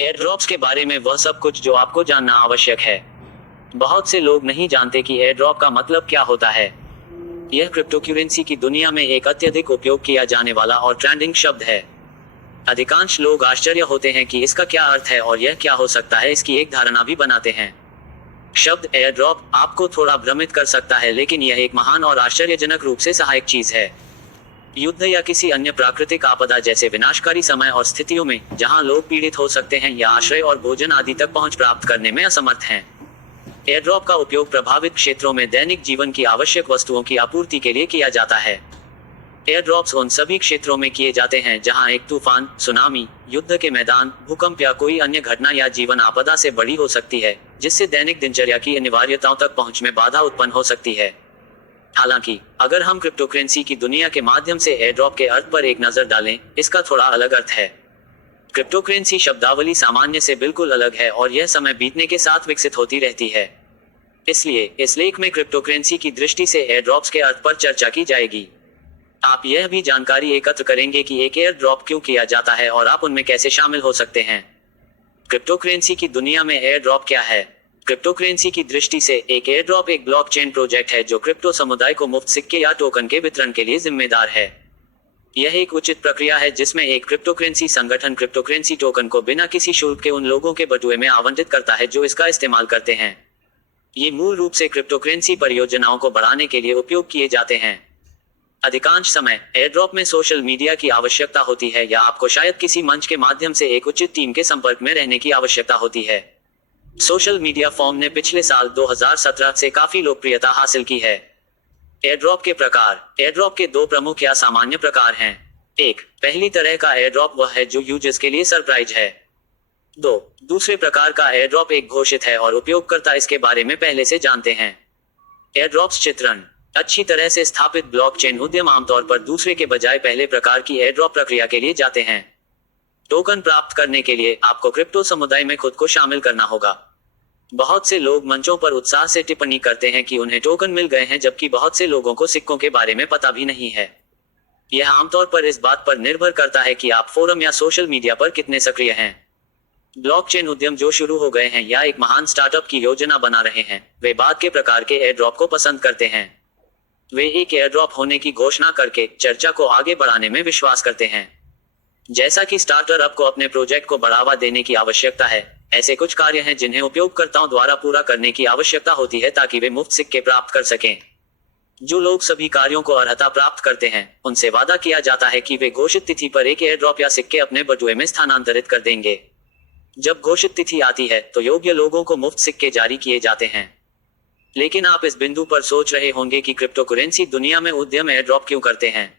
Air drops के बारे में वह सब कुछ जो आपको जानना आवश्यक है। बहुत से लोग नहीं जानते कि एयर ड्रॉप का मतलब क्या होता है। यह क्रिप्टोकरेंसी की दुनिया में एक अत्यधिक उपयोग किया जाने वाला और ट्रेंडिंग शब्द है। अधिकांश लोग आश्चर्य होते हैं कि इसका क्या अर्थ है और यह क्या हो सकता है, इसकी एक धारणा भी बनाते हैं। शब्द एयर ड्रॉप आपको थोड़ा भ्रमित कर सकता है, लेकिन यह एक महान और आश्चर्यजनक रूप से सहायक चीज है। युद्ध या किसी अन्य प्राकृतिक आपदा जैसे विनाशकारी समय और स्थितियों में जहां लोग पीड़ित हो सकते हैं या आश्रय और भोजन आदि तक पहुंच प्राप्त करने में असमर्थ हैं, एयर ड्रॉप का उपयोग प्रभावित क्षेत्रों में दैनिक जीवन की आवश्यक वस्तुओं की आपूर्ति के लिए किया जाता है। एयर ड्रॉप्स उन सभी क्षेत्रों में किए जाते हैं जहां एक तूफान, सुनामी, युद्ध के मैदान, भूकंप या कोई अन्य घटना या जीवन आपदा से बड़ी हो सकती है, जिससे दैनिक दिनचर्या की अनिवार्यताओं तक पहुंच में बाधा उत्पन्न हो सकती है। हालांकि अगर हम क्रिप्टोकरेंसी की दुनिया के माध्यम से एयर ड्रॉप के अर्थ पर एक नजर डालें, इसका थोड़ा अलग अर्थ है। क्रिप्टोकरेंसी शब्दावली सामान्य से बिल्कुल अलग है और यह समय बीतने के साथ विकसित होती रहती है। इसलिए इस लेख में क्रिप्टोकरेंसी की दृष्टि से एयर ड्रॉप्स के अर्थ पर चर्चा की जाएगी। आप यह भी जानकारी एकत्र करेंगे कि एक एयर ड्रॉप क्यों किया जाता है और आप उनमें कैसे शामिल हो सकते हैं। क्रिप्टोकरेंसी की दुनिया में एयर ड्रॉप क्या है? क्रिप्टोकरेंसी की दृष्टि से एक एयर ड्रॉप एक ब्लॉकचेन प्रोजेक्ट है जो क्रिप्टो समुदाय को मुफ्त सिक्के या टोकन के वितरण के लिए जिम्मेदार है। यह एक उचित प्रक्रिया है जिसमें एक क्रिप्टोकरेंसी संगठन क्रिप्टोकरेंसी टोकन को बिना किसी शुल्क के उन लोगों के बटुए में आवंटित करता है जो इसका इस्तेमाल करते हैं। ये मूल रूप से क्रिप्टोकरेंसी परियोजनाओं को बढ़ाने के लिए उपयोग किए जाते हैं। अधिकांश समय एयर ड्रॉप में सोशल मीडिया की आवश्यकता होती है या आपको शायद किसी मंच के माध्यम से एक उचित टीम के संपर्क में रहने की आवश्यकता होती है। सोशल मीडिया फॉर्म ने पिछले साल 2017 से काफी लोकप्रियता हासिल की है। एयर ड्रॉप के प्रकार। एयर ड्रॉप के दो प्रमुख या सामान्य प्रकार हैं। एक, पहली तरह का एयर ड्रॉप वह है जो यूजर्स के लिए सरप्राइज है। दो, दूसरे प्रकार का एयर ड्रॉप एक घोषित है और उपयोगकर्ता इसके बारे में पहले से जानते हैं। एयर ड्रॉप्स चित्रण। अच्छी तरह से स्थापित ब्लॉकचेन उद्यम आमतौर पर दूसरे के बजाय पहले प्रकार की एयर ड्रॉप प्रक्रिया के लिए जाते हैं। टोकन प्राप्त करने के लिए आपको क्रिप्टो समुदाय में खुद को शामिल करना होगा। बहुत से लोग मंचों पर उत्साह से टिप्पणी करते हैं कि उन्हें टोकन मिल गए हैं, जबकि बहुत से लोगों को सिक्कों के बारे में पता भी नहीं है। यह आमतौर पर इस बात पर निर्भर करता है कि आप फोरम या सोशल मीडिया पर कितने सक्रिय हैं। ब्लॉकचेन उद्यम जो शुरू हो गए हैं या एक महान स्टार्टअप की योजना बना रहे हैं, वे बाद के प्रकार के एयर ड्रॉप को पसंद करते हैं। वे एक एयर ड्रॉप होने की घोषणा करके चर्चा को आगे बढ़ाने में विश्वास करते हैं। जैसा कि स्टार्टअप को अपने प्रोजेक्ट को बढ़ावा देने की आवश्यकता है, ऐसे कुछ कार्य हैं जिन्हें उपयोगकर्ताओं द्वारा पूरा करने की आवश्यकता होती है ताकि वे मुफ्त सिक्के प्राप्त कर सकें। जो लोग सभी कार्यों को अर्हता प्राप्त करते हैं, उनसे वादा किया जाता है कि वे घोषित तिथि पर एक एयर ड्रॉप या सिक्के अपने बटुए में स्थानांतरित कर देंगे। जब घोषित तिथि आती है तो योग्य लोगों को मुफ्त सिक्के जारी किए जाते हैं। लेकिन आप इस बिंदु पर सोच रहे होंगे कि क्रिप्टोकरेंसी दुनिया में उद्यम एयर ड्रॉप क्यों करते हैं?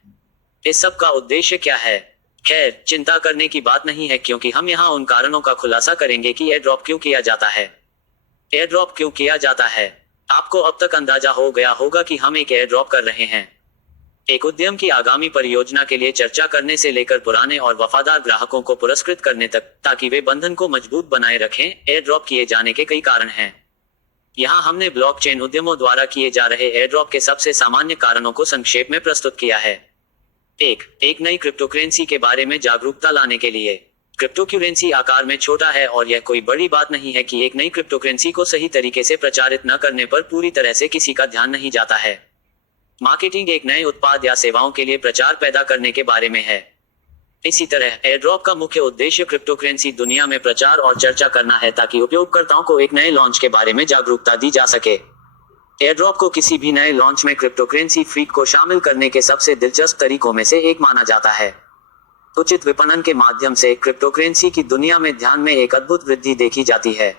इस सब का उद्देश्य क्या है? खैर, चिंता करने की बात नहीं है, क्योंकि हम यहाँ उन कारणों का खुलासा करेंगे कि एयर ड्रॉप क्यों किया जाता है। एयर ड्रॉप क्यों किया जाता है? आपको अब तक अंदाजा हो गया होगा कि हम एक एयर ड्रॉप कर रहे हैं। एक उद्यम की आगामी परियोजना के लिए चर्चा करने से लेकर पुराने और वफादार ग्राहकों को पुरस्कृत करने तक, ताकि वे बंधन को मजबूत बनाए रखें, एयर ड्रॉप किए जाने के कई कारण हैं। यहाँ हमने ब्लॉकचेन उद्यमों द्वारा किए जा रहे एयर ड्रॉप के सबसे सामान्य कारणों को संक्षेप में प्रस्तुत किया है। एक नई क्रिप्टोकरेंसी के बारे में जागरूकता लाने के लिए। क्रिप्टोकरेंसी आकार में छोटा है और यह कोई बड़ी बात नहीं है कि एक नई क्रिप्टोकरेंसी को सही तरीके से प्रचारित न करने पर पूरी तरह से किसी का ध्यान नहीं जाता है। मार्केटिंग एक नए उत्पाद या सेवाओं के लिए प्रचार पैदा करने के बारे में है। इसी तरह एयर ड्रॉप का मुख्य उद्देश्य क्रिप्टोकरेंसी दुनिया में प्रचार और चर्चा करना है ताकि उपयोगकर्ताओं को एक नए लॉन्च के बारे में जागरूकता दी जा सके। एयर ड्रॉप को किसी भी नए लॉन्च में क्रिप्टोकरेंसी फ्रीक को शामिल करने के सबसे दिलचस्प तरीकों में से एक माना जाता है। उचित विपणन के माध्यम से क्रिप्टोकरेंसी की दुनिया में ध्यान में एक अद्भुत वृद्धि देखी जाती है।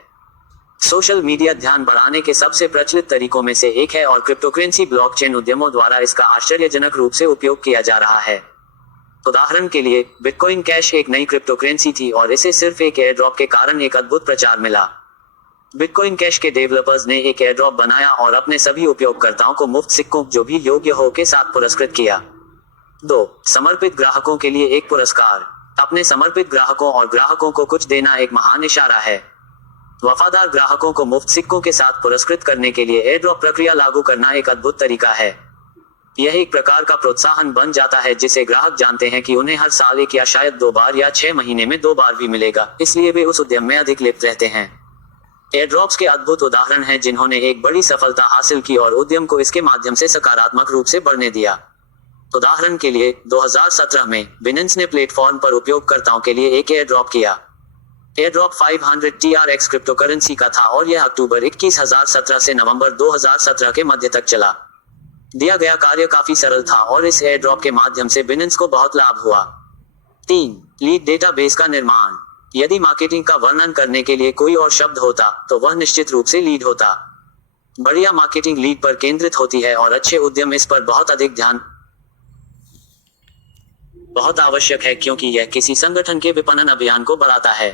सोशल मीडिया ध्यान बढ़ाने के सबसे प्रचलित तरीकों में से एक है और क्रिप्टोकरेंसी ब्लॉकचेन उद्यमों द्वारा इसका आश्चर्यजनक रूप से उपयोग किया जा रहा है। उदाहरण के लिए, बिटकॉइन कैश एक नई क्रिप्टोकरेंसी थी और इसे सिर्फ एक एयर ड्रॉप के कारण एक अद्भुत प्रचार मिला। बिटकॉइन कैश के डेवलपर्स ने एक एयर ड्रॉप बनाया और अपने सभी उपयोगकर्ताओं को मुफ्त सिक्कों, जो भी योग्य हो, के साथ पुरस्कृत किया। 2. समर्पित ग्राहकों के लिए एक पुरस्कार। अपने समर्पित ग्राहकों और ग्राहकों को कुछ देना एक महान इशारा है। वफादार ग्राहकों को मुफ्त सिक्कों के साथ पुरस्कृत करने के लिए एयर ड्रॉप प्रक्रिया लागू करना एक अद्भुत तरीका है। यह एक प्रकार का प्रोत्साहन बन जाता है जिसे ग्राहक जानते हैं कि उन्हें हर साल एक या शायद 2 बार या 6 महीने में 2 बार भी मिलेगा, इसलिए वे उस उद्यम में अधिक लिप्त रहते हैं। एयरड्रॉप्स के अद्भुत उदाहरण हैं जिन्होंने एक बड़ी सफलता हासिल की और उद्यम को इसके माध्यम से सकारात्मक रूप से बढ़ने दिया। उदाहरण के लिए 2017 में बिनेंस ने प्लेटफॉर्म पर उपयोगकर्ताओं के लिए एक एयरड्रॉप किया। एयरड्रॉप 500 TRX क्रिप्टोकरेंसी का था और यह अक्टूबर 21 से नवंबर 2017 के मध्य तक चला। दिया गया कार्य काफी सरल था और इस एयरड्रॉप के माध्यम से बिनेंस को बहुत लाभ हुआ। 3. लीड डेटाबेस का निर्माण। यदि मार्केटिंग का वर्णन करने के लिए कोई और शब्द होता तो वह निश्चित रूप से लीड होता। बढ़िया मार्केटिंग लीड पर केंद्रित होती है और अच्छे उद्यम इस पर बहुत अधिक ध्यान बहुत आवश्यक है क्योंकि यह किसी संगठन के विपणन अभियान को बढ़ाता है।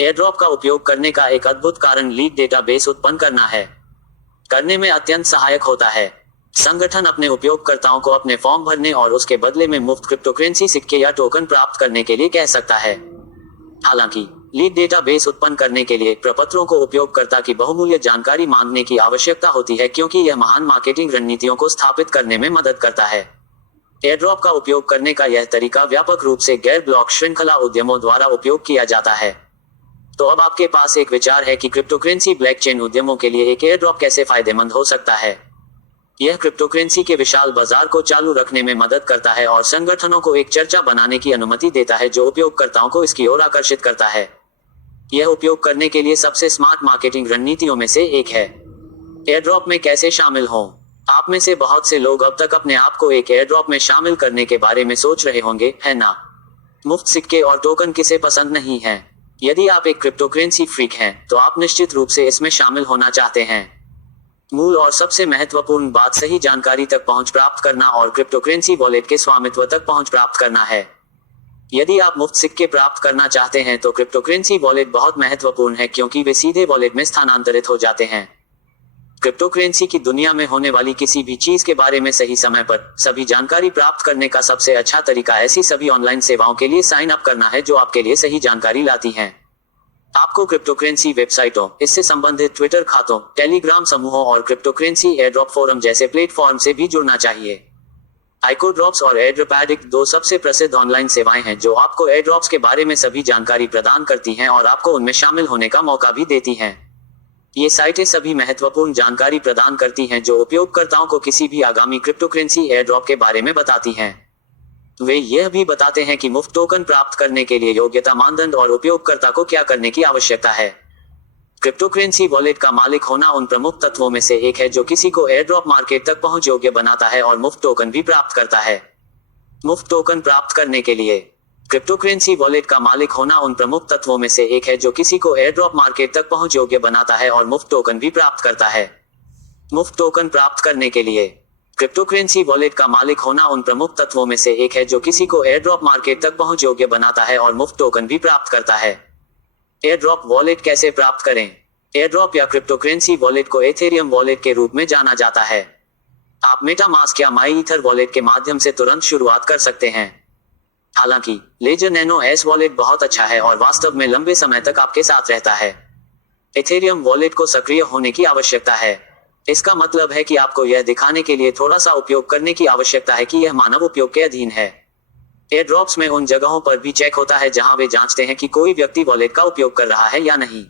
एयरड्रॉप का उपयोग करने का एक अद्भुत कारण लीड डेटाबेस उत्पन्न करना है। करने में अत्यंत सहायक होता है। संगठन अपने उपयोगकर्ताओं को अपने फॉर्म भरने और उसके बदले में मुफ्त क्रिप्टोकरेंसी सिक्के या टोकन प्राप्त करने के लिए कह सकता है। हालांकि लीड डेटाबेस उत्पन्न करने के लिए प्रपत्रों को उपयोगकर्ता की बहुमूल्य जानकारी मांगने की आवश्यकता होती है क्योंकि यह महान मार्केटिंग रणनीतियों को स्थापित करने में मदद करता है। एयरड्रॉप का उपयोग करने का यह तरीका व्यापक रूप से गैर ब्लॉक श्रृंखला उद्यमों द्वारा उपयोग किया जाता है। तो अब आपके पास एक विचार है कि क्रिप्टोकरेंसी ब्लॉकचेन उद्यमों के लिए एक एयरड्रॉप कैसे फायदेमंद हो सकता है। यह क्रिप्टोकरेंसी के विशाल बाजार को चालू रखने में मदद करता है और संगठनों को एक चर्चा बनाने की अनुमति देता है जो उपयोगकर्ताओं को इसकी ओर आकर्षित करता है। यह उपयोग करने के लिए सबसे स्मार्ट मार्केटिंग रणनीतियों में से एक है। एयरड्रॉप में कैसे शामिल हों। आप में से बहुत से लोग अब तक अपने आप को एक एयरड्रॉप में शामिल करने के बारे में सोच रहे होंगे, है ना? मुफ्त सिक्के और टोकन किसे पसंद नहीं है। यदि आप एक क्रिप्टोकरेंसी फ्रीक हैं तो आप निश्चित रूप से इसमें शामिल होना चाहते हैं। मूल और सबसे महत्वपूर्ण बात सही जानकारी तक पहुंच प्राप्त करना और क्रिप्टोकरेंसी वॉलेट के स्वामित्व तक पहुंच प्राप्त करना है। यदि आप मुफ्त सिक्के प्राप्त करना चाहते हैं तो क्रिप्टोकरेंसी वॉलेट बहुत महत्वपूर्ण है क्योंकि वे सीधे वॉलेट में स्थानांतरित हो जाते हैं। क्रिप्टोकरेंसी की दुनिया में होने वाली किसी भी चीज के बारे में सही समय पर सभी जानकारी प्राप्त करने का सबसे अच्छा तरीका ऐसी सभी ऑनलाइन सेवाओं के लिए साइन अप करना है जो आपके लिए सही जानकारी लाती हैं। आपको क्रिप्टोकरेंसी वेबसाइटों, इससे संबंधित ट्विटर खातों, टेलीग्राम समूहों और क्रिप्टोकरेंसी एयरड्रॉप फोरम जैसे प्लेटफॉर्म से भी जुड़ना चाहिए। आइकोड्रॉप्स और एयरड्रॉप एडिक्ट 2 सबसे प्रसिद्ध ऑनलाइन सेवाएं हैं जो आपको एयरड्रॉप्स के बारे में सभी जानकारी प्रदान करती हैं और आपको उनमें शामिल होने का मौका भी देती हैं। ये साइटें सभी महत्वपूर्ण जानकारी प्रदान करती हैं जो उपयोगकर्ताओं को किसी भी आगामी क्रिप्टोकरेंसी एयरड्रॉप के बारे में बताती हैं। वे यह भी बताते हैं कि मुफ्त टोकन प्राप्त करने के लिए योग्यता मानदंड और उपयोगकर्ता को क्या करने की आवश्यकता है। क्रिप्टोकरेंसी वॉलेट का मालिक होना उन प्रमुख तत्वों में से एक है जो किसी को एयरड्रॉप मार्केट तक पहुंच योग्य बनाता है और मुफ्त टोकन भी प्राप्त करता है। मुफ्त टोकन प्राप्त करने के लिए क्रिप्टोकरेंसी वॉलेट का मालिक होना उन प्रमुख तत्वों में से एक है जो किसी को एयरड्रॉप मार्केट तक पहुंच योग्य बनाता है और मुफ्त टोकन भी प्राप्त करता है। मुफ्त टोकन प्राप्त करने के लिए क्रिप्टोकरेंसी वॉलेट का मालिक होना उन प्रमुख तत्वों में से एक है जो किसी को एयरड्रॉप मार्केट तक पहुंच योग्य बनाता है और मुफ्त टोकन भी प्राप्त करता है। एयरड्रॉप वॉलेट कैसे प्राप्त करें। एयरड्रॉप या क्रिप्टोकरेंसी वॉलेट को एथेरियम वॉलेट के रूप में जाना जाता है। आप मेटामास्क या माई ईथर वॉलेट के माध्यम से तुरंत शुरुआत कर सकते हैं। हालांकि लेजर नैनो एस वॉलेट बहुत अच्छा है और वास्तव में लंबे समय तक आपके साथ रहता है। एथेरियम वॉलेट को सक्रिय होने की आवश्यकता है। इसका मतलब है कि आपको यह दिखाने के लिए थोड़ा सा उपयोग करने की आवश्यकता है कि यह मानव उपयोग के अधीन है। एयरड्रॉप्स में उन जगहों पर भी चेक होता है जहां वे जांचते हैं कि कोई व्यक्ति वॉलेट का उपयोग कर रहा है या नहीं।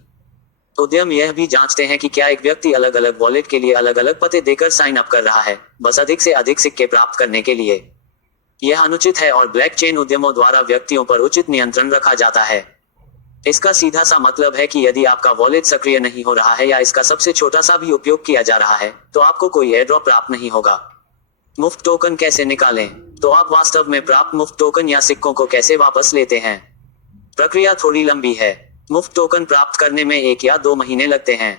उद्यम यह भी जांचते हैं कि क्या एक व्यक्ति अलग अलग वॉलेट के लिए अलग अलग पते देकर साइन अप कर रहा है, बस अधिक से अधिक सिक्के प्राप्त करने के लिए। यह अनुचित है और ब्लॉकचेन उद्यमों द्वारा व्यक्तियों पर उचित नियंत्रण रखा जाता है। इसका सीधा सा मतलब है कि यदि आपका वॉलेट सक्रिय नहीं हो रहा है या इसका सबसे छोटा सा भी उपयोग किया जा रहा है तो आपको कोई एयरड्रॉप प्राप्त नहीं होगा। मुफ्त टोकन कैसे निकालें। तो आप वास्तव में प्राप्त मुफ्त टोकन या सिक्कों को कैसे वापस लेते हैं। प्रक्रिया थोड़ी लंबी है। मुफ्त टोकन प्राप्त करने में 1 या 2 महीने लगते हैं।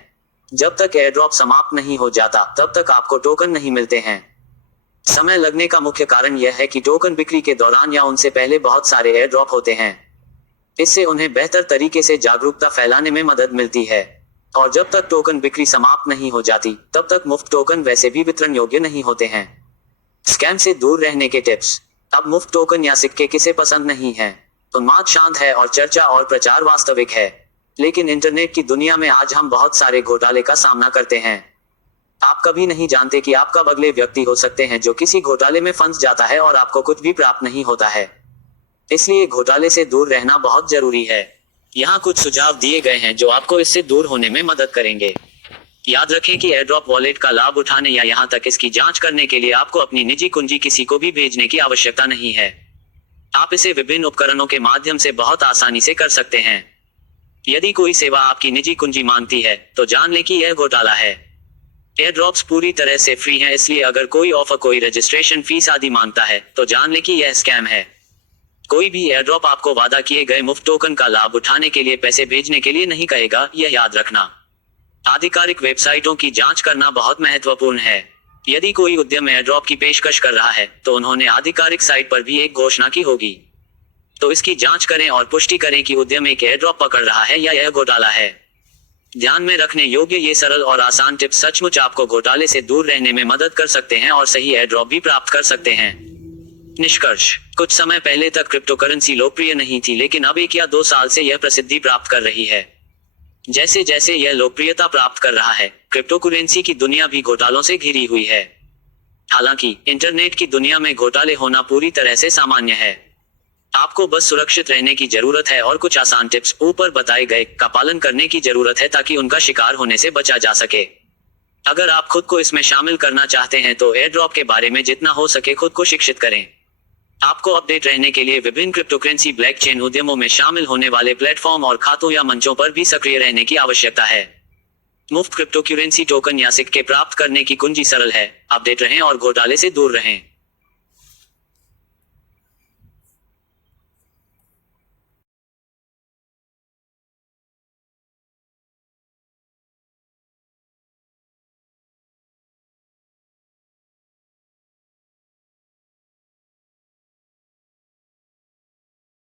जब तक एयरड्रॉप समाप्त नहीं हो जाता तब तक आपको टोकन नहीं मिलते हैं। समय लगने का मुख्य कारण यह है कि टोकन बिक्री के दौरान या उनसे पहले बहुत सारे एयरड्रॉप होते हैं। इससे उन्हें बेहतर तरीके से जागरूकता फैलाने में मदद मिलती है। और जब तक टोकन बिक्री समाप्त नहीं हो जाती तब तक मुफ्त टोकन वैसे भी वितरण योग्य नहीं होते हैं। स्कैम से दूर रहने के टिप्स। अब मुफ्त टोकन या सिक्के किसे पसंद नहीं है। उन्माद शांत है और चर्चा और प्रचार वास्तविक है। लेकिन इंटरनेट की दुनिया में आज हम बहुत सारे घोटाले का सामना करते हैं। आप कभी नहीं जानते कि आप कब अगले व्यक्ति हो सकते हैं जो किसी घोटाले में फंस जाता है और आपको कुछ भी प्राप्त नहीं होता है। इसलिए घोटाले से दूर रहना बहुत जरूरी है। यहाँ कुछ सुझाव दिए गए हैं जो आपको इससे दूर होने में मदद करेंगे। याद रखें कि एयरड्रॉप वॉलेट का लाभ उठाने या यहाँ तक इसकी जांच करने के लिए आपको अपनी निजी कुंजी किसी को भी भेजने की आवश्यकता नहीं है। आप इसे विभिन्न उपकरणों के माध्यम से बहुत आसानी से कर सकते हैं। यदि कोई सेवा आपकी निजी कुंजी मांगती है तो जान लें कि यह घोटाला है। एयरड्रॉप्स पूरी तरह से फ्री हैं, इसलिए अगर कोई ऑफर कोई रजिस्ट्रेशन फीस आदि मांगता है तो जान लें कि यह स्कैम है। कोई भी एयरड्रॉप आपको वादा किए गए मुफ्त टोकन का लाभ उठाने के लिए पैसे भेजने के लिए नहीं कहेगा, यह याद रखना। आधिकारिक वेबसाइटों की जांच करना बहुत महत्वपूर्ण है। यदि कोई उद्यम एयरड्रॉप की पेशकश कर रहा है तो उन्होंने आधिकारिक साइट पर भी एक घोषणा की होगी। तो इसकी जांच करें और पुष्टि करें कि उद्यम एक एयरड्रॉप पकड़ रहा है या यह घोटाला है। ध्यान में रखने योग्य ये सरल और आसान टिप्स सचमुच आपको घोटाले से दूर रहने में मदद कर सकते हैं और सही एयरड्रॉप भी प्राप्त कर सकते हैं। निष्कर्ष: कुछ समय पहले तक क्रिप्टो करेंसी लोकप्रिय नहीं थी, लेकिन अब 1 या 2 साल से यह प्रसिद्धि प्राप्त कर रही है। जैसे जैसे यह लोकप्रियता प्राप्त कर रहा है, क्रिप्टो करेंसी की दुनिया भी घोटालों से घिरी हुई है। हालांकि इंटरनेट की दुनिया में घोटाले होना पूरी तरह से सामान्य है। आपको बस सुरक्षित रहने की जरूरत है और कुछ आसान टिप्स ऊपर बताए गए का पालन करने की जरूरत है ताकि उनका शिकार होने से बचा जा सके। अगर आप खुद को इसमें शामिल करना चाहते हैं तो एयरड्रॉप के बारे में जितना हो सके खुद को शिक्षित करें। आपको अपडेट रहने के लिए विभिन्न क्रिप्टोकरेंसी ब्लॉकचेन उद्यमों में शामिल होने वाले प्लेटफॉर्म और खातों या मंचों पर भी सक्रिय रहने की आवश्यकता है। मुफ्त क्रिप्टोकरेंसी टोकन या सिक्के प्राप्त करने की कुंजी सरल है। अपडेट रहें और घोटाले से दूर रहें।